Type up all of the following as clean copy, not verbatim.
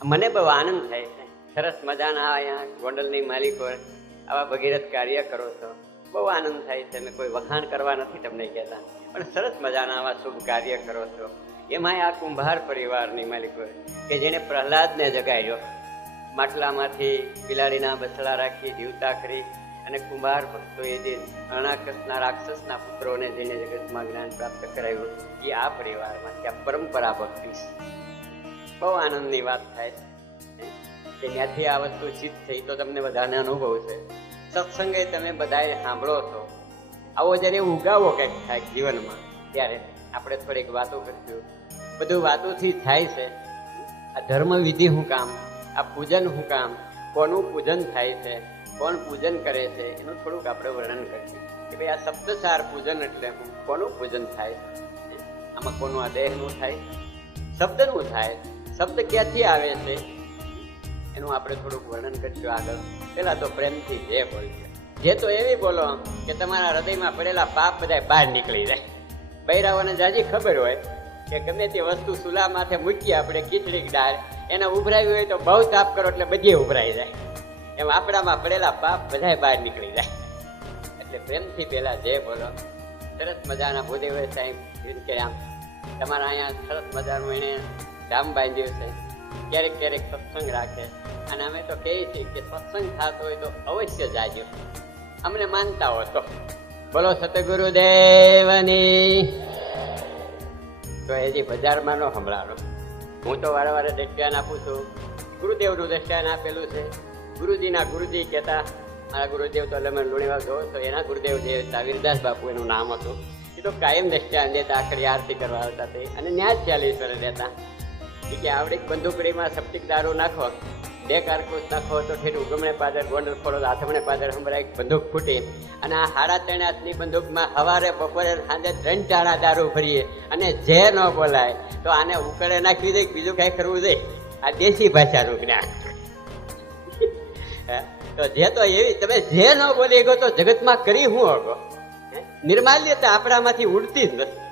મને બહુ આનંદ થાય છે. સરસ મજાના અહીંયા ગોંડલની માલિકો આવા ભગીરથ કાર્ય કરો છો, બહુ આનંદ થાય છે. મેં કોઈ વખાણ કરવા નથી તમને કહેતા, પણ સરસ મજાના આવા શુભ કાર્ય કરો છો. એમાંય આ કુંભાર પરિવારની માલિકો કે જેણે પ્રહલાદને જગાડ્યો, માટલામાંથી બિલાડીના બસડા રાખી જીવતા કરી, અને કુંભાર ભક્તોએ જે અણાકસના રાક્ષસના પુત્રોને જેને જગતમાં જ્ઞાન પ્રાપ્ત કરાવ્યું, એ આ પરિવારમાં ત્યાં પરંપરા ભક્તિ છે. બહુ આનંદની વાત થાય છે કે ત્યાંથી આ વસ્તુ સિદ્ધ થઈ, તો તમને બધાને અનુભવ છે. સત્સંગે તમે બધાએ સાંભળો છો, આવો જ્યારે ઉગાવો કંઈક થાય જીવનમાં, ત્યારે આપણે થોડીક વાતો કરશું. બધું વાતોથી થાય છે. આ ધર્મ વિધિ શું કામ, આ પૂજન શું કામ, કોનું પૂજન થાય છે, કોણ પૂજન કરે છે, એનું થોડુંક આપણે વર્ણન કરીશું કે ભાઈ આ સપ્તસાર પૂજન એટલે કોનું પૂજન થાય છે, આમાં કોનું આ દેહનું થાય, શબ્દનું થાય, શબ્દ ક્યાંથી આવે છે એનું આપણે થોડુંક વર્ણન કરીશું આગળ. પેલા તો પ્રેમથી જે બોલજો, જે તો એવી બોલો કે તમારા હૃદયમાં પડેલા પાપ બધા બહાર નીકળી જાય. બૈરાઓને જાજી ખબર હોય કે ગમે તે વસ્તુ સુલા માથે મૂકીએ આપણે, ખીચડી દાળ એને ઉભરાવી હોય તો બહુ તાપ કરો એટલે બધી ઉભરાઈ જાય. એમ આપણામાં પડેલા પાપ બધા બહાર નીકળી જાય. એટલે પ્રેમથી પેલા જે બોલો. સરસ મજાના ભૂદેવ સાહેબ કે આમ તમારા અહીંયા સરસ મજાનું એને ધામ બાંધ્યું છે. ક્યારેક ક્યારેક સત્સંગ રાખે, અને અમે તો કહીએ છીએ કે સત્સંગ થતો હોય તો અવશ્ય જાજો, અમને માનતા હો તો. બોલો સતગુરુદેવની. તો હજી બજારમાં નો સંભળાવો. હું તો વારે વારે દ્રષ્ટાન આપું છું. ગુરુદેવનું દ્રષ્ટાન આપેલું છે. ગુરુજીના ગુરુજી કહેતા, મારા ગુરુદેવ તો તમે લુણીવાવ જોવો તો એના ગુરુદેવ જે વીરદાસ બાપુ એનું નામ હતું, એ તો કાયમ દ્રષ્ટાન દેતા, આખરી આરતી કરવા આવતા તે, અને ન્યાજ ચાલીસરે દેતા કે આવડી બંદૂકડીમાં સપ્તિક દારૂ નાખો, 2 કારકૂસ નાખો તો ઠેર ઉગમણે પાદર ગોંડલ ફોડો, આથમણે પાદર સંભળાય બંદૂક ફૂટી. અને આ 3.5 હાથની બંદૂકમાં સવારે બપોરે સાંજે 3 ટાણા દારૂ ભરીએ, અને જે ન બોલાય તો આને ઉકળે નાખી દે, બીજું કઈ કરવું જોઈએ. આ દેશી ભાષાનું જ્ઞાન. તો જે તો એવી તમે જે ન બોલી ગયો તો જગતમાં કરી હું હગો. નિર્માલ્યતા આપણામાંથી ઉડતી જ નથી.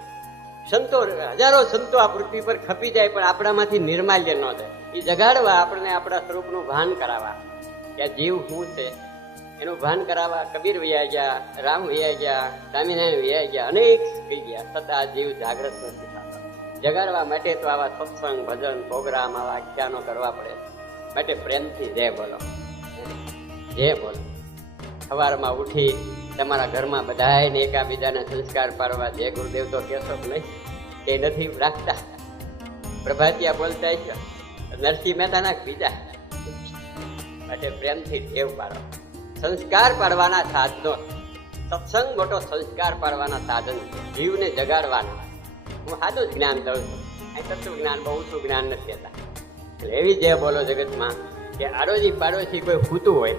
સંતો હજારો સંતો આ પૃથ્વી પર ખપી જાય, પણ આપણામાંથી નિર્માલ્ય ન થાય. એ જગાડવા, આપણને આપણા સ્વરૂપનું ભાન કરાવવા કે જીવ શું છે એનું ભાન કરાવવા. કબીર વૈયા ગયા, રામ વૈયા ગયા, સ્વામિનારાયણ વૈયા ગયા, અનેક થઈ ગયા, છતાં જીવ જાગૃત નથી થતો. જગાડવા માટે તો આવા સત્સંગ, ભજન, પ્રોગ્રામ, આવા આખ્યાનો કરવા પડે. માટે પ્રેમથી જય બોલો, જય બોલો. સવારમાં ઉઠી તમારા ઘરમાં બધાને એકાબીજાને સંસ્કાર પાડવા. જય ગુરુદેવ તો કહેશો કે નહીં, એ નથી રાખતા. પ્રભાતિયા બોલતા છે, નરસિંહ મહેતાના બીજા. માટે પ્રેમથી ટેવ પાડો. સંસ્કાર પાડવાના સાધનો, સત્સંગ મોટો સંસ્કાર પાડવાના સાધન, જીવને જગાડવાના. હું સાદું જ જ્ઞાન દઉં છું, અહીં તત્વ જ્ઞાન, બહુ ઊંચું જ્ઞાન નથી કહેતા. એટલે એવી જે બોલો જગતમાં કે આડોશી પાડોશી કોઈ ખૂતું હોય,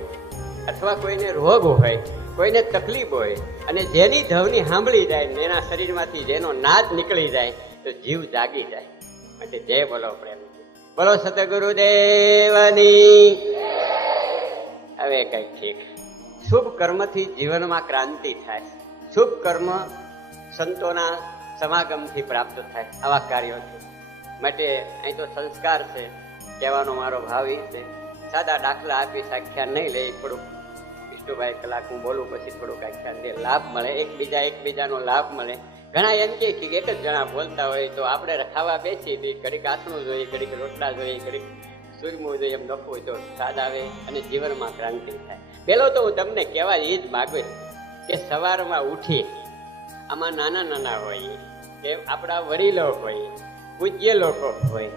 અથવા કોઈને રોગ હોય, કોઈને તકલીફ હોય, અને જેની ધવની સાંભળી જાય, એના શરીરમાંથી જેનો નાદ નીકળી જાય, તો જીવ જાગી જાય. માટે જય બોલો પ્રેમ. બોલો સતગુરુદેવની. હવે કઈ ઠીક. શુભ કર્મથી જીવનમાં ક્રાંતિ થાય. શુભ કર્મ સંતોના સમાગમથી પ્રાપ્ત થાય, આવા કાર્યોથી. માટે અહીં તો સંસ્કાર છે, કહેવાનો મારો ભાવ એ છે. સાદા દાખલા આપી આખ્યાન નહીં લે, થોડુંક વિષ્ણુભાઈ કલાક હું બોલું, પછી થોડુંક આખ્યાન દે, લાભ મળે, એકબીજાનો લાભ મળે. ઘણા એમ કે એક જ જણા બોલતા હોય તો આપણે ખાવા બેસી ઘડીક આસણું જોઈએ, ઘડીક રોટલા જોઈએ, ઘડીક સૂરમું જોઈએ, એમ નફો તો સ્વાદ આવે અને જીવનમાં ક્રાંતિ થાય. પેલો તો હું તમને કહેવા એ જ માગું કે સવારમાં ઉઠી, આમાં નાના નાના હોય કે આપણા વડીલો હોય, પૂજ્ય લોકો હોય,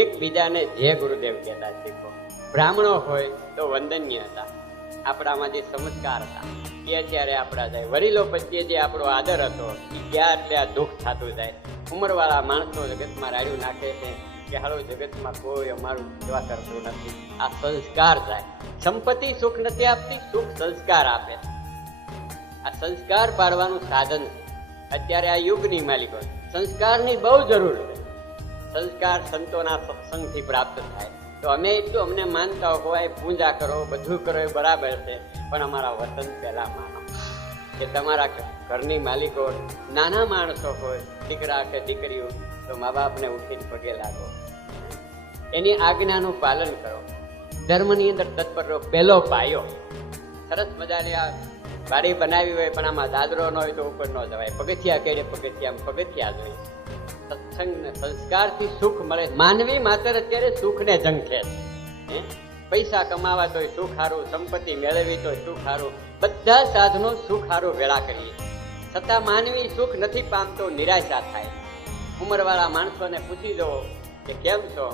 એકબીજાને જે ગુરુદેવ કહેતા શીખો. બ્રાહ્મણો હોય તો વંદનીય હતા, આપણામાં જે સંસ્કાર હતા એ અત્યારે આપણા જાય. વડીલો પ્રત્યે જે આપણો આદર હતો એ ત્યાં એટલે આ દુઃખ થતું જાય. ઉંમરવાળા માણસો જગતમાં રાડ્યું નાખે છે કે હાલો જગતમાં કોઈ અમારું સેવા કરતું નથી. આ સંસ્કાર જાય. સંપત્તિ સુખ નથી આપતી, સુખ સંસ્કાર આપે. આ સંસ્કાર પાડવાનું સાધન છે. અત્યારે આ યુગની માલિકો સંસ્કારની બહુ જરૂર છે. સંસ્કાર સંતોના સત્સંગથી પ્રાપ્ત થાય. તો અમે એટલું અમને માનતા હોય, પૂજા કરો, બધું કરો એ બરાબર છે, પણ અમારા વતન પહેલા માનો. કે તમારા ઘરની માલિકો નાના માણસો હોય, દીકરા કે દીકરીઓ, તો મા બાપને ઉઠીને પગે લાગો. એની આજ્ઞાનું પાલન કરો, ધર્મની અંદર તત્પર રહો. પહેલો પાયો. સરસ મજાની આ વાડી બનાવી હોય પણ આમાં દાદરો ન હોય તો ઉપર ન જવાય. પગથિયા કેડે પગથિયા જોઈએ. સત્સંગ ને સંસ્કારથી સુખ મળે. માનવી માત્ર અત્યારે સુખને ઝંખે છે. પૈસા કમાવા તોય સુખ હારું, સંપત્તિ મેળવી તોય સુખ હારું, બધા સાધનો સુખ હારું વેળા કરીએ, છતાં માનવી સુખ નથી પામતો, નિરાશા થાય. ઉંમરવાળા માણસોને પૂછી દો કે કેમ છો,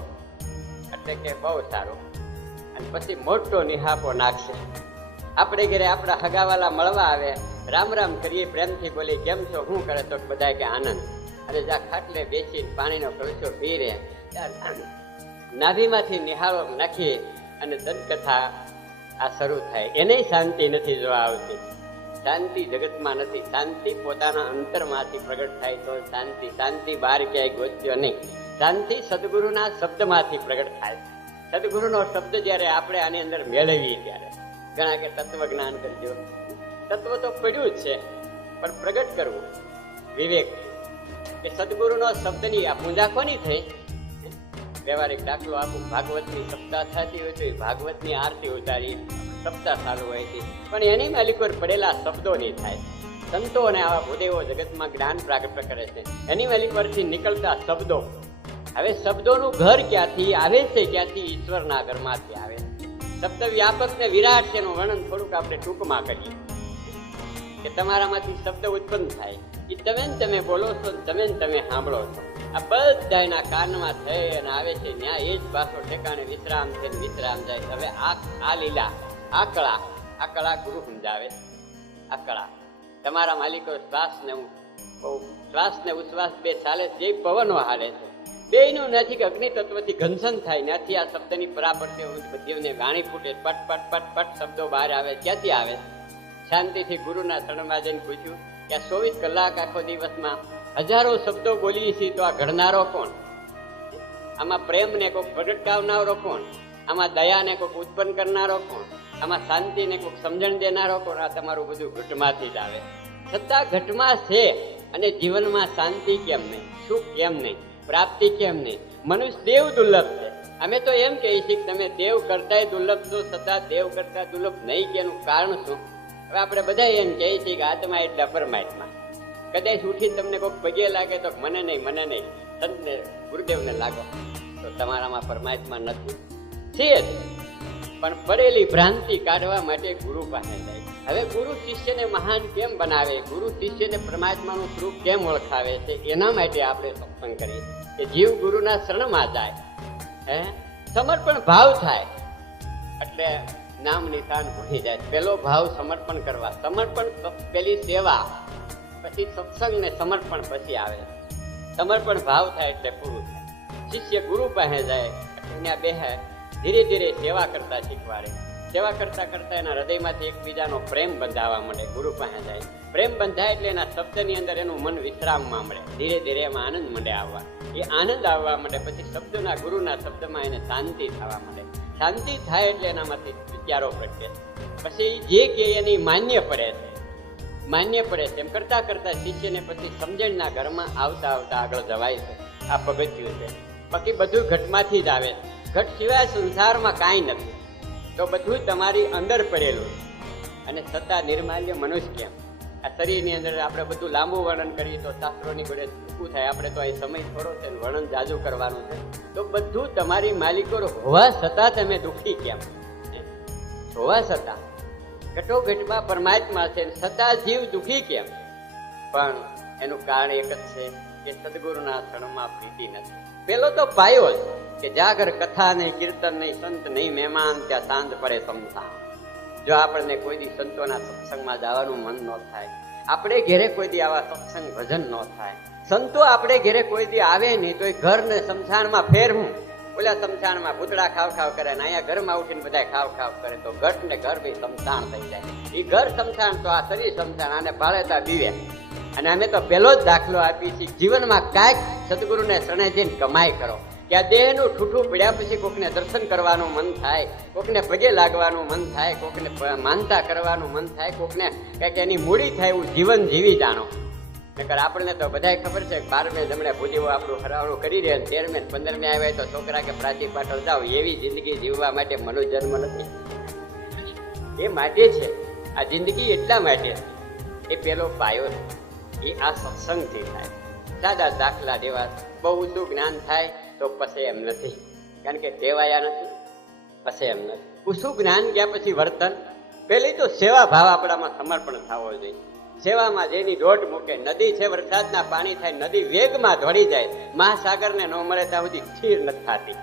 એટલે કે બહુ સારું, અને પછી મોટો નિહાપો નાખશે. આપણે ઘરે આપણા હગાવાલા મળવા આવે, રામ રામ કરીએ, પ્રેમથી બોલી કેમ છો, શું કરે તો બધા કે આનંદ. અને જ્યાં ખાટલે બેસીને પાણીનો કળશો પી રહે, નાભીમાંથી નિહાળો નાખીએ અને દંતકથા આ શરૂ થાય. એને શાંતિ નથી જોવા આવતી. શાંતિ જગતમાં નથી. શાંતિ પોતાના અંતરમાંથી પ્રગટ થાય તો શાંતિ. શાંતિ બહાર ક્યાંય ગોત્યો નહીં. શાંતિ સદગુરુના શબ્દમાંથી પ્રગટ થાય. સદગુરુનો શબ્દ જ્યારે આપણે આની અંદર મેળવીએ ત્યારે ઘણા કે તત્વ જ્ઞાન કરજો. તત્વ તો પડ્યું જ છે, પણ પ્રગટ કરવું વિવેક. એ સદગુરુનો શબ્દની આ પૂજા કોની થઈ? વ્યવહારિક દાખલો આપું. ભાગવતની સપ્તાહ થતી હોય તો એ ભાગવતની આરતી ઉતારી સપ્તાહ ચાલુ હોય છે, પણ એની માલિક પર પડેલા શબ્દોની થાય. સંતો અને આવા ભૂદેવો જગતમાં જ્ઞાન પ્રાપ્ત કરે છે, એની માલિક પરથી નીકળતા શબ્દો. હવે શબ્દોનું ઘર ક્યાંથી આવે છે? ક્યાંથી? ઈશ્વરના ઘરમાંથી આવે. શબ્દ વ્યાપક ને વિરાટ છે એનું વર્ણન થોડુંક આપણે ટૂંકમાં કરીએ કે તમારામાંથી શબ્દ ઉત્પન્ન થાય, એ તમે બોલો છો, તમે સાંભળો છો. આ બધા એના કાનમાં થઈ અને આવે છે, ત્યાં એ જ પાછો ઠેકાણે વિશ્રામ છે, વિશ્રામ જાય. હવે આ લીલા, આ કળા ગુરુ સમજાવે. આ કળા તમારા માલિકો શ્વાસ ને ઉશ્વાસ બે ચાલે, જે પવનો હાલે છે, બેયનું નથી કે અગ્નિ તત્વથી ઘંસન થાય, ત્યાંથી આ શબ્દની પરાપરથી બધીને વાણી ફૂટે, પટ પટ પટ પટ શબ્દો બહાર આવે. ક્યાંથી આવે? શાંતિથી ગુરુના શરણમાં જઈને પૂછ્યું કે આ 24 કલાક આખો દિવસમાં હજારો શબ્દો બોલીએ છીએ, તો આ ઘડનારો કોણ? આમાં પ્રેમને કોઈક પ્રગટાવનારો કોણ? આમાં દયાને કોઈક ઉત્પન્ન કરનારો કોણ? આમાં શાંતિને કોઈક સમજણ દેનારો કોણ? આ તમારું બધું ઘટમાંથી જ આવે. છતાં ઘટમાં છે અને જીવનમાં શાંતિ કેમ નહીં? સુખ કેમ નહીં? પ્રાપ્તિ કેમ નહીં? મનુષ્ય દેવ દુર્લભ છે. અમે તો એમ કહીએ છીએ કે તમે દેવ કરતાય દુર્લભ છો, છતાં દેવ કરતા દુર્લભ નહીં કે એનું કારણ શું? હવે આપણે બધા એમ કહીએ છીએ કે આત્મા એટલે પરમાત્મા. કદાચ ઉઠીને તમને કોઈક પગે લાગે તો મને નહીં, સંતને ગુરુદેવને લાગો, તો તમારામાં પરમાત્મા નથી. છે જ, પણ પડેલી ભ્રાંતિ કાઢવા માટે ગુરુ પાસે જાય. હવે ગુરુ શિષ્યને મહાન કેમ બનાવે, ગુરુ શિષ્યને પરમાત્માનું સ્વરૂપ કેમ ઓળખાવે છે, એના માટે આપણે સત્સંગ કરીએ કે જીવ ગુરુના શરણમાં જાય, સમર્પણ ભાવ થાય, એટલે નામ નિશાન ભૂલી જાય. પેલો ભાવ સમર્પણ કરવા. સમર્પણ પેલી સેવા, પછી સત્સંગ ને સમર્પણ પછી આવે. સમર્પણ ભાવ થાય એટલે પૂરું થાય. શિષ્ય ગુરુ પાસે જાય, ત્યાં બેહે, ધીરે ધીરે સેવા કરતા શીખવાડે. સેવા કરતા કરતા એના હૃદયમાંથી એકબીજાનો પ્રેમ બંધાવા મળે. ગુરુ પાસે જાય, પ્રેમ બંધાય એટલે એના શબ્દની અંદર એનું મન વિશ્રામમાં મળે. ધીરે ધીરે એમાં આનંદ મળે આવવા. એ આનંદ આવવા મળે, પછી શબ્દના ગુરુના શબ્દમાં એને શાંતિ થવા મળે. શાંતિ થાય એટલે એનામાંથી વિચારો પ્રગટે. પછી જે કે એની માન્ય પડે છે એમ કરતા કરતા શિષ્યને પછી સમજણના ઘરમાં આવતા આવતા આગળ જવાય છે. આ પગથિયું છે. બાકી બધું ઘટમાંથી જ આવે. ઘટ સિવાય સંસારમાં કાંઈ નથી. તો બધું તમારી અંદર પડેલું, અને છતાં નિર્માલ્ય મનુષ્ય કેમ? આ શરીરની અંદર આપણે બધું લાંબુ વર્ણન કરીએ તો શાસ્ત્રોની જોડે ટૂંકું થાય. આપણે તો અહીં સમય થોડો છે, વર્ણન જાજુ કરવાનું છે. તો બધું તમારી માલિકો હોવા છતાં તમે દુઃખી કેમ? હોવા છતાં ઘટોઘટમાં પરમાત્મા છે, છતાં જીવ દુઃખી કેમ? પણ એનું કારણ એક જ છે કે સદગુરુના શરણમાં પ્રીતિ નથી. પેલો તો પાયો જ કે જાગર કથા નહીં, કીર્તન નહીં, સંત નહીં, મહેમાન ત્યાં સાંજ પડે સમસા. જો આપણને કોઈ દી સંતોના સત્સંગમાં જવાનું મન ન થાય, આપણે ઘેરે કોઈ દી આવા સત્સંગ ભજન ન થાય, સંતો આપણે ઘેરે કોઈ દી આવે નહીં, તો એ ઘર ને શમશાનમાં ફેરવું. ઓલા શમશાનમાં ભૂતળા ખાવ ખાવ કરે ને અહીંયા ઘરમાં ઉઠીને બધા ખાવ ખાવ કરે, તો ઘટ ને ઘર બી શમશાન થઈ જાય. એ ઘર શમશાન તો આ શરીર શમશાન, આને બાળેતા દીવે. અને અમે તો પહેલો જ દાખલો આપીએ છીએ, જીવનમાં કાંઈક સદગુરુને શરણે જઈને કમાઈ કરો. કે આ દેહનું ઠૂઠું પડ્યા પછી કોકને દર્શન કરવાનું મન થાય, કોકને પગે લાગવાનું મન થાય, કોકને માનતા કરવાનું મન થાય, કોકને કંઈક એની મૂડી થાય એવું જીવન જીવી જાણો. નકર આપણને તો બધાય ખબર છે કે 12મે જમણે ભુજીઓ આપણું હરાવણું કરી રહ્યા, 13મે 15મે આવ્યા તો છોકરા કે પ્રાચી પાટણ જાઓ. એવી જિંદગી જીવવા માટે મનુષ્ય જન્મ નથી. એ માટે છે આ જિંદગી, એટલા માટે એ પેલો પાયો છે. એ આ સત્સંગથી થાય. સાદા દાખલા દેવા બહુ ઊંચું જ્ઞાન થાય તો પછી એમ નથી, કારણ કે ટેવાયા નથી. પછી એમ નથી ઊંચું જ્ઞાન ગયા પછી વર્તન. પેલી તો સેવા ભાવ આપણામાં સમર્પણ થવો જોઈએ. સેવામાં જેની દોટ મૂકે, નદી છે વરસાદના પાણી થાય, નદી વેગમાં દોડી જાય, મહાસાગરને ન મળે ત્યાં સુધી સ્થિર નથી થતી.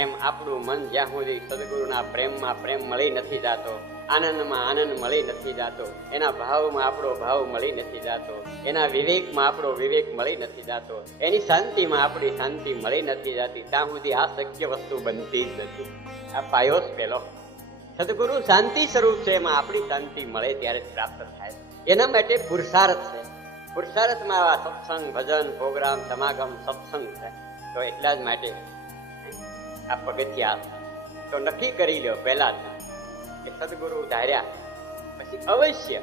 એમ આપણું મન જ્યાં સુધી સદગુરુના પ્રેમમાં પ્રેમ મળી નથી જાતો, આનંદમાં આનંદ મળી નથી જાતો, એના ભાવમાં આપણો ભાવ મળી નથી જાતો, એના વિવેકમાં આપણો વિવેક મળી નથી જાતો, એની શાંતિમાં આપણી શાંતિ મળી નથી જાતી, ત્યાં સુધી આ શક્ય વસ્તુ બનતી જ નથી. આ પાયો જ પેલો. સદગુરુ શાંતિ સ્વરૂપ છે, એમાં આપણી શાંતિ મળે ત્યારે જ પ્રાપ્ત થાય. એના માટે પુરુષાર્થ છે. પુરુષાર્થમાં આવા સત્સંગ, ભજન, પ્રોગ્રામ, સમાગમ, સત્સંગ છે. તો એટલા જ માટે આ પગથિયા તો નક્કી કરી લ્યો પહેલા કે સદગુરુ ધાર્યા પછી અવશ્ય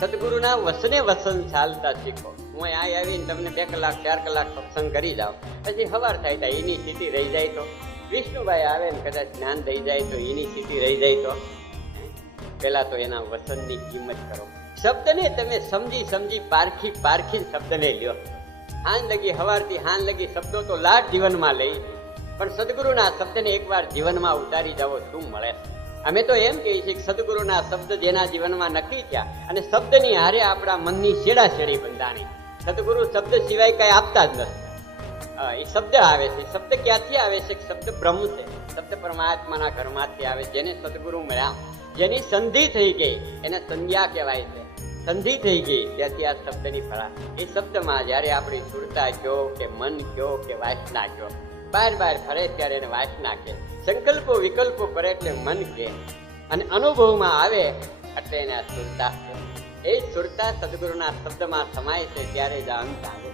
સદગુરુના વસને વસન ચાલતા શીખો. હું અહીં આવીને તમને 2 કલાક 4 કલાક સત્સંગ કરી જાઉં, પછી સવાર થાય તો એની સ્થિતિ રહી જાય તો, વિષ્ણુભાઈ આવે ને કદાચ જ્ઞાન થઈ જાય તો એની સ્થિતિ રહી જાય તો, પેલા તો એના વસનની કિંમત કરો. શબ્દને તમે સમજી સમજી પારખી પારખી શબ્દને લ્યો. હાન લગી હવારથી હાન લગી શબ્દો તો લાટ જીવનમાં લઈ, પણ સદગુરુના શબ્દને એકવાર જીવનમાં ઉતારી જાઓ શું મળે. અમે તો એમ કહીએ છીએ કે સદગુરુના શબ્દ જેના જીવનમાં નક્કી થયા અને શબ્દની હારે આપણા મનની છેડા છેડી બંધાણી. સદગુરુ શબ્દ સિવાય કઈ આપતા જ નથી. એ શબ્દ આવે છે. શબ્દ ક્યાંથી આવે છે? શબ્દ બ્રહ્મ છે. શબ્દ પરમાત્માના ઘરમાંથી આવે. જેને સદગુરુ મળ્યા, જેની સંધિ થઈ ગઈ એને સંજ્ઞા કહેવાય છે. સંધિ થઈ ગઈ ત્યાંથી આ શબ્દની ફરા. એ શબ્દમાં જ્યારે આપણી સુરતા કયો કે મન કયો કે વાસના કયો, બાર ફરે ત્યારે એને વાસના કહે, સંકલ્પો વિકલ્પો કરે એટલે મન કહે, અને અનુભવમાં આવે એટલે એને આ સુરતા કહે. એ સુરતા સદગુરુના શબ્દમાં સમાય છે ત્યારે જ અંત આવે.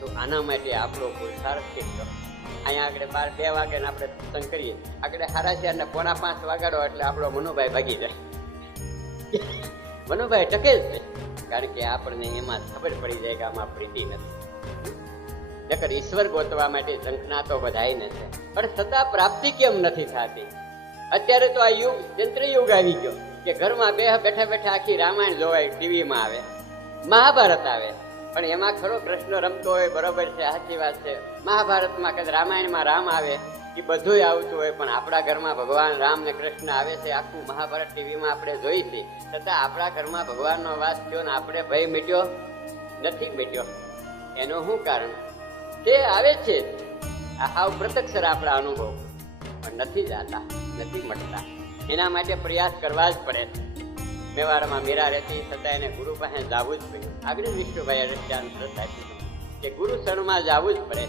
તો આના માટે આપણો પુરુષાર્થ કેટલો. અહીંયા આગળ 2 વાગે ને આપણે સત્સંગ કરીએ, આગળ 4:30 ને 4:45 વાગાડો એટલે આપણો મનુભાઈ ભાગી જાય. મનુભાઈ ટકે જ નહીં, કારણ કે આપણને એમાં ખબર પડી જાય કે આમાં પ્રીતિ નથી. નકર ઈશ્વર ગોતવા માટે ઝંખના તો બધાયને છે, પણ છતાં પ્રાપ્તિ કેમ નથી થતી? અત્યારે તો આ યુગ યંત્ર યુગ આવી ગયો કે ઘરમાં બેઠા બેઠા આખી રામાયણ જોવાય, ટીવીમાં આવે, મહાભારત આવે, પણ એમાં ખરો કૃષ્ણ રમતો હોય, બરોબર છે, સાચી વાત છે. મહાભારતમાં કદાચ રામાયણમાં રામ આવે, એ બધું આવતું હોય, પણ આપણા ઘરમાં ભગવાન રામ ને કૃષ્ણ આવે છે. આખું મહાભારત ટીવીમાં આપણે જોઈ હતી, છતાં આપણા ઘરમાં ભગવાનનો વાસ થયો ને આપણે ભય મીટ્યો નથી મીટ્યો. એનું શું કારણ? તે આવે છે આ હાવ પ્રત્યક્ષ આપણા અનુભવ, પણ નથી જાતા, નથી મળતા. એના માટે પ્રયાસ કરવા જ પડે છે. મેવાડમાં મીરા રહેતી, છતાં એને ગુરુ પાસે જવું જ પડ્યું. આગળ વિષ્ણુભાઈ રસ્તા કે ગુરુ શરણમાં જવું જ પડે.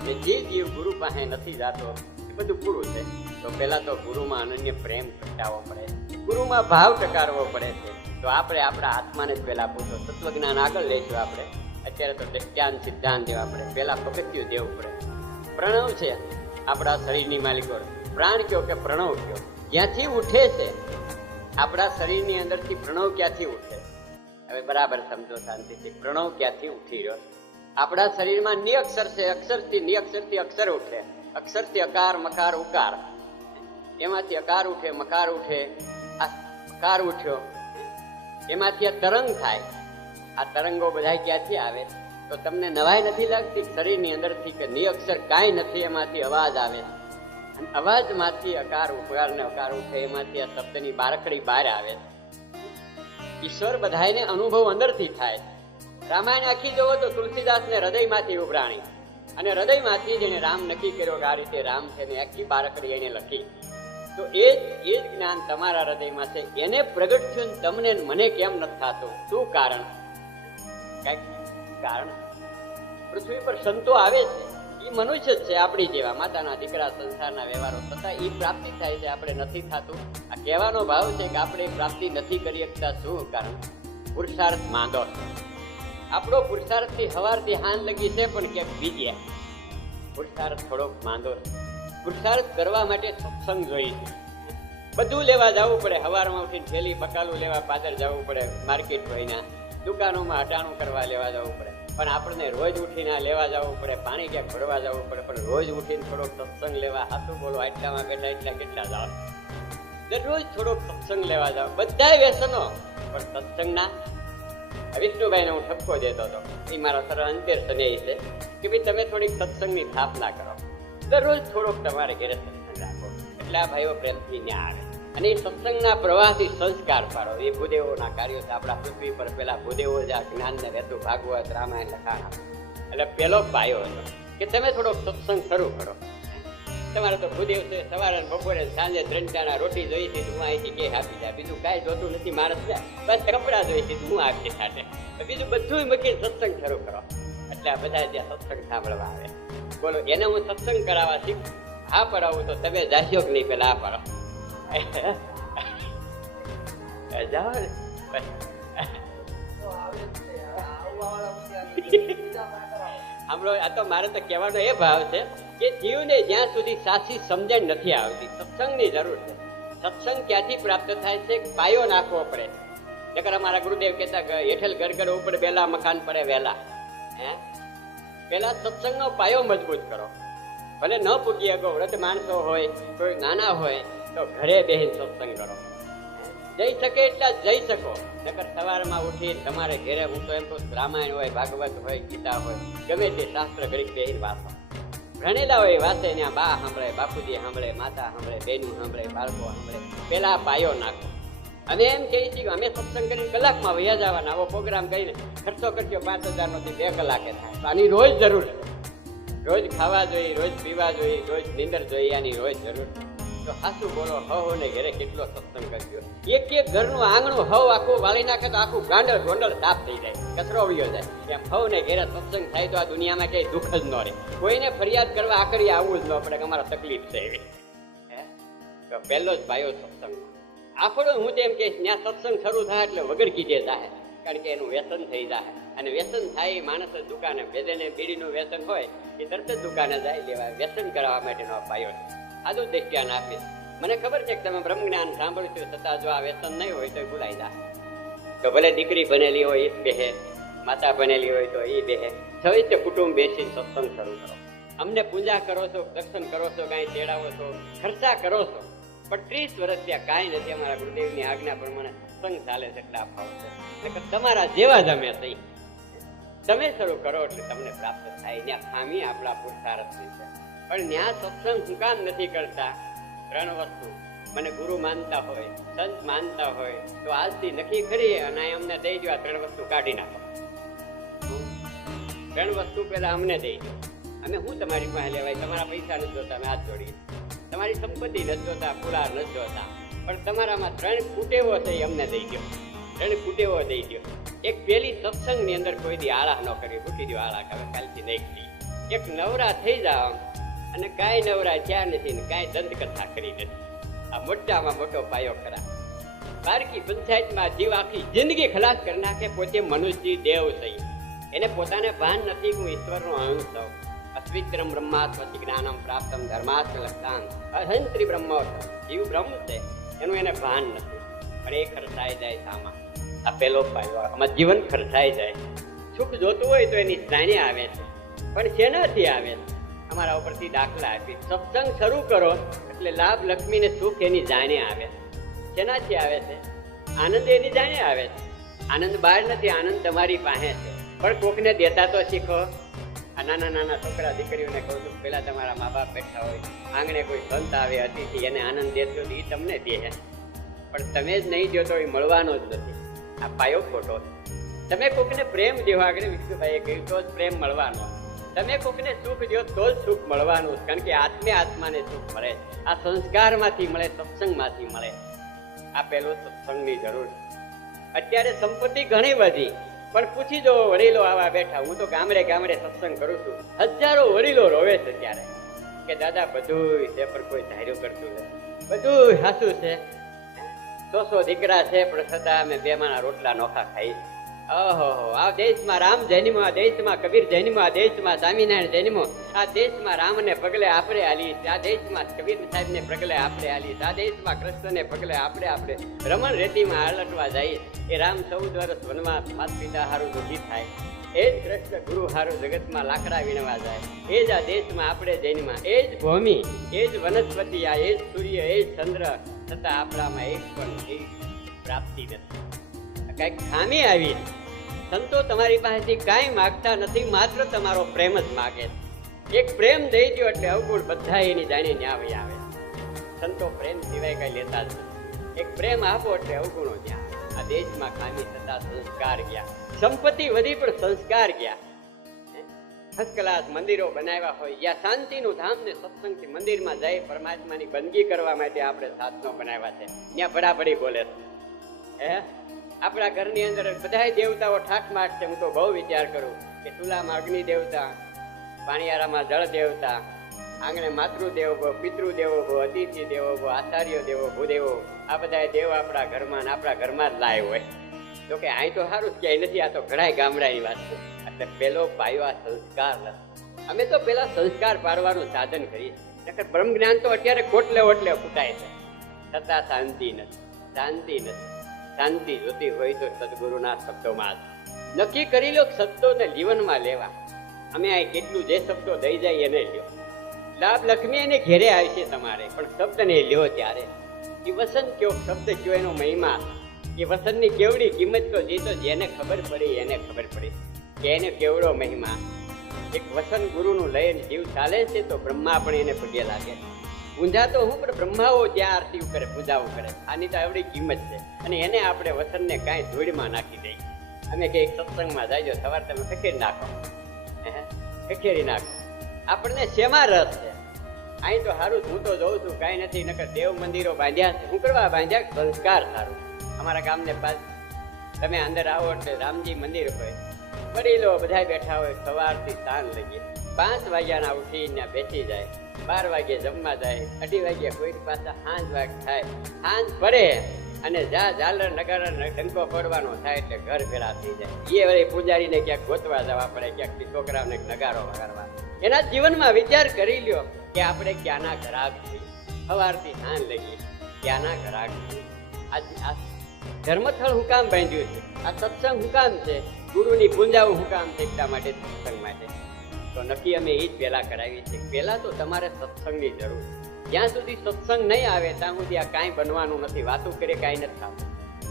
અને જે જીવ ગુરુ પાસે નથી જાતો એ બધું પૂરું છે. તો પેલા તો ગુરુમાં અનન્ય પ્રેમ પ્રગટાવવો પડે, ગુરુમાં ભાવ ટકારવો પડે છે. તો આપણે આપણા આત્માને જ પેલા પૂછો. તત્વજ્ઞાન આગળ લઈશું આપણે. અત્યારે તો દૃષ્ટાંત સિદ્ધાંત દેવા પડે. પેલા પગથિયું દેવું પડે. પ્રણવ છે આપણા શરીરની માલિકો. પ્રાણ કયો કે પ્રણવ કયો, જ્યાંથી ઉઠે છે આપણા શરીરની અંદરથી પ્રણવ ક્યાંથી ઉઠે? હવે બરાબર સમજો શાંતિથી. પ્રણવ ક્યાંથી ઉઠી રહ્યો? આપણા શરીરમાં નિઅક્ષર છે, અક્ષરથી નિઅક્ષરથી અક્ષર ઉઠે, અક્ષરથી અકાર મકાર ઉકાર, એમાંથી અકાર ઉઠે મકાર ઉઠે, આ અકાર ઉઠ્યો, એમાંથી આ તરંગ થાય. આ તરંગો બધા ક્યાંથી આવે? તો તમને નવાઈ નથી લાગતી શરીરની અંદરથી કે નિઅક્ષર કાંઈ નથી, એમાંથી અવાજ આવે, અને અવાજમાંથી અકાર ઉકાર ને અકાર ઉઠે, એમાંથી આ શબ્દની બારકડી બહાર આવે. ઈશ્વર બધાને અનુભવ અંદરથી થાય. રામાયણ આખી જોવો તો તુલસીદાસને હૃદયમાંથી ઉભરાણી, અને હૃદયમાંથી જ એને રામ નક્કી કર્યો કે આ રીતે રામ છે, ને આખી બારકડી એને લખી. તો એ જ જ્ઞાન તમારા હૃદયમાં છે. એને પ્રગટ થયું તમને મને કેમ નથી થતું? શું કારણ? કઈક કારણ. પૃથ્વી પર સંતો આવે છે, એ મનુષ્ય જ છે આપણી જેવા, માતાના દીકરા, સંસારના વ્યવહારો, છતાં એ પ્રાપ્તિ થાય છે, આપણે નથી થતું. આ કહેવાનો ભાવ છે કે આપણે પ્રાપ્તિ નથી કરી શકતા. શું કારણ? પુરુષાર્થ માંદો છે. આપણો પુરુષાર્થથી સવારથી હાન લગી છે, પણ ક્યાંક બીજ્યા. પુરુષાર્થ થોડોક માંદો છે. પુરુષાર્થ કરવા માટે સત્સંગ જોઈએ છે. બધું લેવા જવું પડે. સવારમાં ઉઠીને થેલી બકાલું લેવા પાદર જવું પડે, માર્કેટ ભરીના દુકાનોમાં હટાણું કરવા લેવા જવું પડે. પણ આપણને રોજ ઉઠીને આ લેવા જવું પડે, પાણી ક્યાંક ભરવા જવું પડે, પણ રોજ ઉઠીને થોડોક સત્સંગ લેવા, હાથું બોલો આટલામાં બેઠા એટલા કેટલા જાવ, દરરોજ થોડોક સત્સંગ લેવા જાવ. બધા વ્યસનો પણ સત્સંગના. વિષ્ણુભાઈને હું ઠપકો દેતો હતો, એ મારા સરળ અંતર સ્નેહી છે કે ભાઈ તમે થોડીક સત્સંગની સ્થાપના કરો, દરરોજ થોડોક તમારે ઘરે સત્સંગ રાખો, એટલે આ ભાઈઓ પ્રેમથી ન્યા આવે. અને એ સત્સંગના પ્રવાહથી સંસ્કાર પાડો. એ ભૂદેવોના કાર્યો છે. આપણા પૃથ્વી પર પેલા ભૂદેવો જ આ જ્ઞાનને વહેતું ભાગવત રામાયણ લખાણ આપે. એટલે પેલો પાયો હતો કે તમે થોડોક સત્સંગ શરૂ કરો. તમારે તો ભૂદેવ છે, સવારે બપોરે સાંજે 3 ટાણા રોટી જોઈ છે, હું અહીંથી કે આપી જાય, બીજું કાંઈ જોતું નથી માણસ ને, બસ કપડાં જોઈ છે, હું આપી સાથે, બીજું બધું મૂકીને સત્સંગ શરૂ કરો. એટલે આ બધા ત્યાં સત્સંગ સાંભળવા આવે. બોલો એને હું સત્સંગ કરાવવા શીખ હા પડાવું તો તમે જાશો કે નહીં? પેલા આ પડો જાઓ ને. સાંભળો, આ તો મારે તો કહેવાનો એ ભાવ છે કે જીવને જ્યાં સુધી સાચી સમજણ નથી આવતી, સત્સંગની જરૂર છે. સત્સંગ ક્યાંથી પ્રાપ્ત થાય છે? પાયો નાખવો પડે. નકર અમારા ગુરુદેવ કહેતા હેઠળ ગરગર ઉપર બેલા મકાન પડે વહેલા. પેલા સત્સંગનો પાયો મજબૂત કરો. ભલે ન પૂગી શકો, વૃદ્ધ માણસો હોય, કોઈ નાના હોય, તો ઘરે બેહીને સત્સંગ કરો. જઈ શકે એટલા જઈ શકો. નકર સવારમાં ઉઠી તમારે ઘરે, હું તો એમ કહું, રામાયણ હોય, ભાગવત હોય, ગીતા હોય, ગમે તે શાસ્ત્ર ઘડીક બેહીને વાંચો. ભણેલા હોય વાંચે, ત્યાં બા સાંભળે, બાપુજી સાંભળે, માતા સાંભળે, બહેનું સાંભળે, બાળકો સાંભળે. પેલા પાયો નાખો. અમે એમ કહીએ છીએ કે અમે સત્સંગ કરીને કલાકમાં વયા જવાના. આવો પ્રોગ્રામ કરીને ખર્ચો કરજો 5,000 નો 2 કલાકે થાય. આની રોજ જરૂર છે. રોજ ખાવા જોઈએ, રોજ પીવા જોઈએ, રોજ નીંદર જોઈએ, આની રોજ જરૂર છે. તો સાચું બોલો, હવ ને ઘરે કેટલો સત્સંગ કરજો. એક ઘરનું આંગણું હવ આખું વાળી નાખે તો આખું ગાંડર ગોંડલ સાફ થઈ જાય, કચરો વળ્યો જાય. એમ હવ ને ઘરે સત્સંગ થાય તો આ દુનિયામાં કઈ દુઃખ જ ન રહે. કોઈને ફરિયાદ કરવા આકરી આવવું જ ન પડે કે અમારા તકલીફ છે એવી. તો પહેલો જ પાયો સત્સંગ. આપણો હું તેમ કહીશ, ત્યાં સત્સંગ શરૂ થાય એટલે વગર કીધે થાય, કારણ કે એનું વ્યસન થઈ જાય. અને વ્યસન થાય એ માણસ દુકાને ભેદેને બીડીનું વ્યસન હોય એ તરત જ દુકાને જાય લેવા. વ્યસન કરાવવા માટેનો પાયો છે. આદું દ્રષ્ટિયાન આપીશ. મને ખબર છે કે તમે બ્રહ્મ જ્ઞાન સાંભળ્યું છે, છતાં જો આ વ્યસન નહીં હોય તો એ ભૂલાઈ જાય. તો ભલે દીકરી બનેલી હોય એ જ બેહે, માતા બનેલી હોય તો એ બેહે. સવિસ્ત કુટુંબ બેસી સત્સંગ શરૂ કરો. અમને પૂજા કરો છો, દર્શન કરો છો, કાંઈ તેડાવો છો, ખર્ચા કરો છો, પણ 30 વર્ષ ત્યાં કાંઈ નથી. અમારા ગુરુદેવની આજ્ઞા પ્રમાણે સત્સંગ ચાલે છે એટલે આ ભાવ છે. એટલે તમારા જેવા જ અમે થઈ. તમે શરૂ કરો એટલે તમને પ્રાપ્ત થાય. ત્યાં ખામી આપણા પુરુષાર્થની છે. પણ ત્યાં સત્સંગ શું કામ નથી કરતા? 3 વસ્તુ. મને ગુરુ માનતા હોય, સંત માનતા હોય તો આજથી નક્કી કરી અને અમને દઈ દો. આ 3 વસ્તુ કાઢી નાખો. 3 વસ્તુ પેલા અમને દઈ દો. અમે હું તમારી પાસે લેવાય? તમારા પૈસા નથી જોતા, અમે હાથ જોડીએ. તમારી સંપત્તિ નથી જોતા, પુરાર નથી જોતા, પણ તમારામાં 3 કુટેવો છે એ અમને દઈ દો. 3 કુટેવો દઈ દો. એક પેલી સત્સંગની અંદર કોઈ દી આળા ન કરી, મૂકી દો આળા, હવે કાલથી નહીં કરી. એક નવરા થઈ જાવ અને કાંઈ નવરા થયા નથી ને કાંઈ દંતકથા કરી નથી. આ મોટામાં મોટો પાયો ખરા. બારકી પંચાયતમાં જીવ આખી જિંદગી ખલાસ કરી નાખે, પોતે મનુષ્ય દેવ થઈ. એને પોતાને ભાન નથી કે હું ઈશ્વરનો અંશ છું. અસ્વિત્રમ બ્રહ્માત્મતિ જ્ઞાનમ પ્રાપ્તમ ધર્માસ્ત્ર લક્ષાન અહંત્રી બ્રહ્મ. જીવ બ્રહ્મ છે, એનું એને ભાન નથી. પણ એ ખર્ચાઈ જાય સામા. આ પેલો પાયો. આમાં જીવન ખર્ચાઈ જાય. સુખ જોતું હોય તો એની જાણે આવે છે, પણ શેનાથી આવે છે? અમારા ઉપરથી દાખલા આપી. સત્સંગ શરૂ કરો એટલે લાભ, લક્ષ્મી ને સુખ એની જાણે આવે. શેનાથી આવે છે? આનંદ એની જાણે આવે છે. આનંદ બહાર નથી, આનંદ તમારી પાસે છે. પણ કોકને દેતા તો શીખો. આ નાના નાના છોકરા દીકરીઓને કહું છું, પેલા તમારા મા બાપ બેઠા હોય, આંગણે કોઈ સંત આવે, અતિથિ, એને આનંદ દેતો એ તમને દે. પણ તમે જ નહીં દો તો એ મળવાનો જ નથી. આ પાયો ખોટો છે. તમે કોકને પ્રેમ દેવો, આગળ વિષ્ણુભાઈએ કહ્યું, તો જ પ્રેમ મળવાનો. તમે કોકને સુખ દો તો જ સુખ મળવાનું, કારણ કે આત્માને સુખ મળે. આ સંસ્કારમાંથી મળે, સત્સંગમાંથી મળે. આ પેલું સત્સંગની જરૂર. અત્યારે સંપત્તિ ઘણી બધી, પણ પૂછી જો વડીલો આવા બેઠા. હું તો ગામડે ગામડે સત્સંગ કરું છું, હજારો વડીલો રોવે છે ત્યારે કે દાદા બધું છે પણ કોઈ ધાર્યું કરતું નથી, બધું સાચું છે, 100 દીકરા છે પણ છતાં અમે 2 માણા રોટલા નોખા ખાઈ. ઓહો, આ દેશમાં રામ જન્મો, આ દેશમાં કબીર જન્મો, આ દેશમાં સ્વામિનારાયણ જન્મો, આ દેશમાં રામને પગલે આપણે હાલી, આ દેશમાં કબીર સાહેબને પગલે આપણે હાલી, આ દેશમાં કૃષ્ણને પગલે આપણે રમણ રેતીમાં આલટવા જઈએ. એ રામ 14 વર્ષ વનવાસ માત પિતા હારું દુઃખી થાય, એ જ કૃષ્ણ ગુરુ હારું જગતમાં લાકડા વીણવા જાય, એ જ આ દેશમાં આપણે જન્મા, એ જ ભૂમિ, એ જ વનસ્પતિ, આ એ જ સૂર્ય, એ જ ચંદ્ર, છતાં આપણામાં એક પણ એવી પ્રાપ્તિ નથી. કઈક ખામી આવી. સંતો તમારી પાસેથી કાંઈ માગતા નથી, માત્ર તમારો પ્રેમ જ માગે છે. એક પ્રેમ દઈ દો એટલે અવગુણ બધા એની જાણી ન્યાવી આવે. સંતો પ્રેમ સિવાય કઈ લેતા જ નથી. એક પ્રેમ આપો એટલે અવગુણો ત્યાં. આ દેશમાં ખામી થતા સંસ્કાર ગયા, સંપત્તિ વધી પણ સંસ્કાર ગયા. ફર્સ્ટ ક્લાસ મંદિરો બનાવ્યા હોય, યા શાંતિનું ધામ ને સત્સંગથી મંદિરમાં જઈ પરમાત્માની બંદગી કરવા માટે આપણે સાધનો બનાવ્યા છે, ત્યાં ભડાભડી બોલે છે. આપણા ઘરની અંદર બધા દેવતાઓ ઠાઠમાઠ છે. હું તો બહુ વિચાર કરું કે ચૂલામાં અગ્નિ દેવતા, પાણીયારામાં જળ દેવતા, આંગણે માતૃદેવો ભો, પિતૃદેવો ભો, અતિથિ દેવો ભો, આચાર્ય દેવો ભૂદેવો, આ બધા દેવ આપણા ઘરમાં જ લાય હોય. તો કે અહીં તો સારું જ ક્યાંય નથી, આ તો ઘણાય ગામડાની વાત છે. એટલે પેલો પાયો આ સંસ્કાર નથી. અમે તો પેલા સંસ્કાર પાડવાનું સાધન કરીએ. નકર બ્રહ્મ જ્ઞાન તો અત્યારે કોટલે ઓટલે ફૂટાય છે, છતાં શાંતિ નથી, શાંતિ નથી. શાંતિ જોતી હોય તો સદગુરુના શબ્દોમાં નક્કી કરી લો શબ્દોને જીવનમાં લેવા. અમે આ કેટલું જે શબ્દો દઈ જાય એને લ્યો. લાભ લક્ષ્મી એને ઘેરે આવશે તમારે, પણ શબ્દને લ્યો ત્યારે. એ વસંત કયો શબ્દ કયો, એનો મહિમા, એ વસંતની કેવડી કિંમત તો જે તો જેને ખબર પડી એને ખબર પડી કે એને કેવડો મહિમા. એક વસંત ગુરુનું લઈને જીવ ચાલે છે તો બ્રહ્મા પણ એને પગે લાગે. ઊંઝા તો હું પણ બ્રહ્માઓ ત્યાં આરતી કરે, પૂજાઓ કરે. આની તો આવડી કિંમત છે. અને એને આપણે વસનને કાંઈ ધૂળમાં નાખી દઈએ. અમે કંઈક સત્સંગમાં જાય સવારે તમે ખખેરી નાખો, ખખેરી નાખો. આપણને શેમાં રસ છે? અહીં તો સારું હું તો જોઉં છું કાંઈ નથી, નકર દેવ મંદિરો બાંધ્યા છે. શું કરવા બાંધ્યા? સંસ્કાર સારું. અમારા ગામને પાસ તમે અંદર આવો એટલે રામજી મંદિર હોય, વડીલો બધા બેઠા હોય, સવારથી સાંજ લગી 5 વાગ્યાના ઉઠીને બેસી જાય, 12 વાગે જમવા જાય, 2:30 વાગે કોઈ પાછા સાંજ વાગ થાય, સાંજ પડે અને ઝાલર નગર ડંકો પડવાનો થાય એટલે ઘર ભેળા થઈ જાય. એ વળી પૂજારીને ક્યાંક ગોતવા જવા પડે, ક્યાંક છોકરાઓને નગારો વગાડવા. એના જીવનમાં વિચાર કરી લ્યો કે આપણે ક્યાંના ઘરાક છીએ. સવારથી સાંજ લગી ક્યાંના ઘરાક છીએ. આ ધર્મસ્થળ હું કામ બાંધ્યું છે? આ સત્સંગ હું કામ છે? ગુરુની પૂંજાઓ હું કામ છે? એટલા માટે સત્સંગ માટે. તો નક્કી અમે એ જ પહેલા કરાવી છે. પહેલા તો તમારે સત્સંગની જરૂર. જ્યાં સુધી સત્સંગ નહીં આવે ત્યાં સુધી આ કાંઈ બનવાનું નથી. વાતો કરે કાંઈ નથી થતું.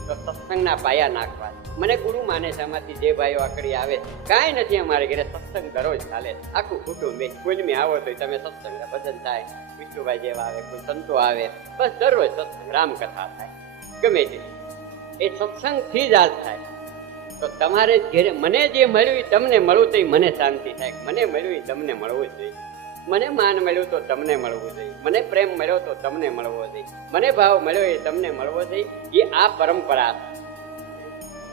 તો સત્સંગના પાયા નાખવા. મને ગુરુ માને છે. આમાંથી જે ભાઈઓ આકડી આવે કાંઈ નથી અમારે ઘરે સત્સંગ દરરોજ ચાલે. આખું કુટુંબ કોઈની આવો તો તમે સત્સંગ ભજન થાય, વિષ્ણુભાઈ જેવા આવે, કોઈ સંતો આવે, બસ દરરોજ સત્સંગ રામકથા થાય, ગમે તે. એ સત્સંગથી જ આ થાય. તો તમારે ઘેરે મને જે મળ્યું એ તમને મળવું તો મને શાંતિ થાય. મને મળ્યું એ તમને મળવું જ જોઈએ. મને માન મળ્યું તો તમને મળવું જોઈએ. મને પ્રેમ મળ્યો તો તમને મળવો જોઈએ. મને ભાવ મળ્યો એ તમને મળવો જોઈએ. એ આ પરંપરા.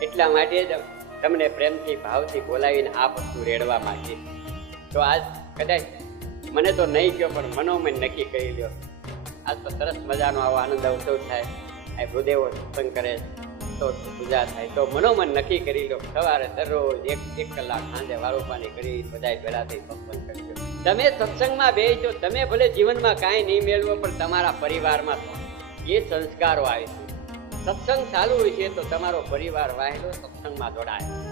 એટલા માટે જ તમને પ્રેમથી ભાવથી બોલાવીને આ વસ્તુ રેડવા માંગીએ. તો આજ કદાચ મને તો નહીં ગયો પણ મનોમન નક્કી કરી લ્યો. આજ તો સરસ મજાનો આવો આનંદ અવસર થાય. આ ગુરુદેવો સત્સંગ કરે તો પૂજા થાય. તો મનોમન નક્કી કરી લો સવારે દરરોજ એક કલાક સાંજે વાળું પાણી કરી બધા ભેળા થઈ સત્સંગ કરજો. તમે સત્સંગમાં બેસો, તમે ભલે જીવનમાં કાંઈ નહીં મેળવો પણ તમારા પરિવારમાં એ સંસ્કારો આવે છે. સત્સંગ ચાલુ હોય છે તો તમારો પરિવાર વાહેલો સત્સંગમાં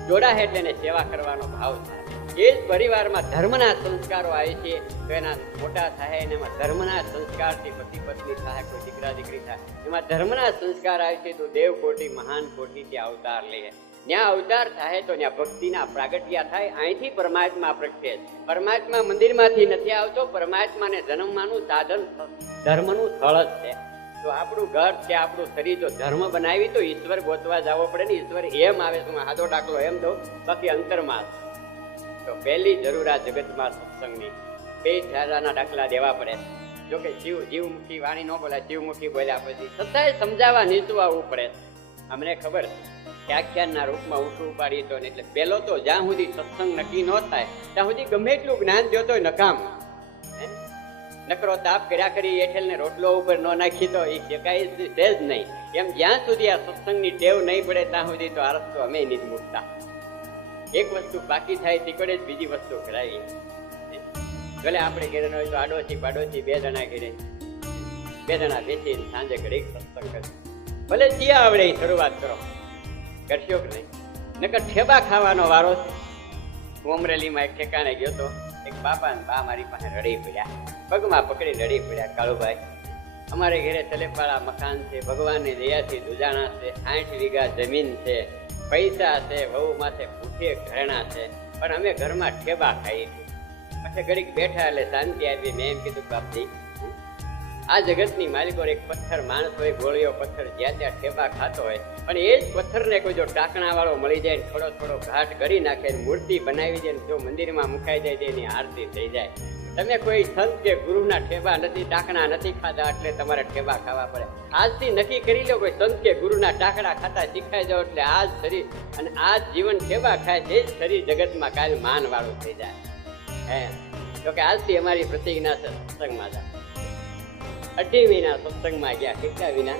જોડાય એટલે એને સેવા કરવાનો ભાવ થાય. એ જ પરિવારમાં ધર્મના સંસ્કારો આવે છે તો એના મોટા થાય અને એમાં ધર્મના સંસ્કારથી પતિ પત્ની થાય, કોઈ દીકરા દીકરી થાય, એમાં ધર્મના સંસ્કાર આવે છે તો દેવ કોટી મહાન કોટી ત્યાં અવતાર લે. ત્યાં અવતાર થાય તો ત્યાં ભક્તિના પ્રાગટ્યા થાય. અહીંથી પરમાત્મા પ્રગટે. પરમાત્મા મંદિરમાંથી નથી આવતો. પરમાત્માને જન્મવાનું સાધન ધર્મનું સ્થળ જ છે. તો આપણું ઘર છે, આપણું શરીર જો ધર્મ બનાવી તો ઈશ્વર ગોતવા જવો પડે ને. ઈશ્વર એમ આવે તો હાથો દાખલો એમ દઉં, બાકી અંતરમાં. તો પહેલી જરૂર આ જગતમાં સત્સંગની. 2 ધારાના દાખલા દેવા પડે. જોકે જીવમુખી વાણી ન બોલાય, જીવમુખી બોલ્યા પછી છતાંય સમજાવવા નીચું આવવું પડે. અમને ખબર છે આખ્યાનના રૂપમાં ઊંચું ઉપાડી તો એટલે પહેલો તો જ્યાં સુધી સત્સંગ નક્કી ન થાય ત્યાં સુધી ગમે એટલું જ્ઞાન જોતો હોય નકામ. નકરો તાપ કર્યા કરી એઠેલને રોટલો ઉપર ન નાખી તો એ શેકાય છે જ નહીં. એમ જ્યાં સુધી આ સત્સંગની ટેવ નહીં પડે ત્યાં સુધી તો આ રસ્તો અમે નહીં મૂકતા. એક વસ્તુ બાકી થાય તીકડે જ બીજી વસ્તુ કરાવીએ. ભલે આપણે ઘેરે ન હોય તો આડોશી પાડોશી 2 જણા ઘેરે 2 જણા બેસીને સાંજે ઘડીક સત્સંગ કરે. ભલે જ્યાં આવડે એ શરૂઆત કરો, કરશો કે નહીં? નકર ઠેબા ખાવાનો વારો છે. હું અમરેલીમાં એક ઠેકાણે ગયો તો, એક બાપા ને બા મારી પાસે રડી પડ્યા, પગમાં પકડી રડી પડ્યા. કાળુભાઈ, અમારે ઘરે તલેપાળા મકાન છે, ભગવાનની દયાથી દુજાણા છે, 60 વીઘા જમીન છે, પૈસા છે, વહુ માથે ભૂખે ઘરેણા છે, પણ અમે ઘરમાં ઠેબા ખાઈએ છીએ. પછી ઘડીક બેઠા એટલે શાંતિ આવી. મેં એમ કીધું, બાપજી, આ જગતની માલિકો એક પથ્થર માણસ હોય, ગોળીઓ પથ્થર જ્યાં ત્યાં ઠેબા ખાતો હોય, પણ એ જ પથ્થરને કોઈ જો ટાંકણા વાળો મળી જાય, થોડો થોડો ઘાટ કરી નાખે, મૂર્તિ બનાવી જાય, જો મંદિરમાં મુકાઈ જાય, એની આરતી થઈ જાય. તમે કોઈ સંત કે ગુરુના ઠેબા નથી, ટાંકણા નથી ખાધા, એટલે તમારે ઠેબા ખાવા પડે. આજથી નક્કી કરી લો, કોઈ સંત કે ગુરુના ટાંકણા ખાતા શીખાઈ જાઓ, એટલે આ જ શરીર અને આ જ જીવન ઠેબા ખાય છે, એ જ શરીર જગતમાં કાલ માન વાળું થઈ જાય. હે તો કે આજથી અમારી પ્રતિજ્ઞા છે, સત્સંગમાં જાય. 2.5 મહિના સત્સંગમાં ગયા. કેટલા વિના?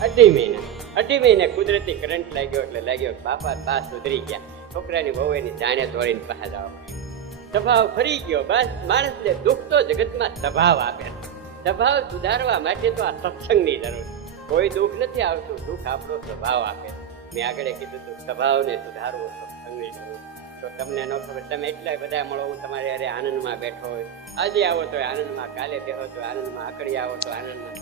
2.5 મહિના. 2.5 મહિને કુદરતી કરંટ લાગ્યો, એટલે લાગ્યો બાપા બા સુધરી ગયા. છોકરાની બહુ એની જાણે દોડીને પાસે જવા, સ્વભાવ ફરી ગયો. બસ માણસને દુઃખ તો જગતમાં સ્વભાવ આપે. સ્વભાવ સુધારવા માટે તો આ સત્સંગની જરૂર. કોઈ દુઃખ નથી આવતું, દુઃખ આપણો સ્વભાવ આપે. મેં આગળ કીધું હતું, સ્વભાવને સુધારવો સત્સંગની જરૂર. તો તમને ન ખબર, તમે એટલા બધા મળો, હું તમારે અરે આનંદમાં બેઠો હોય, આજે આવો તો આનંદમાં, કાલે બેહો તો આનંદમાં, આકડી આવો તો આનંદમાં.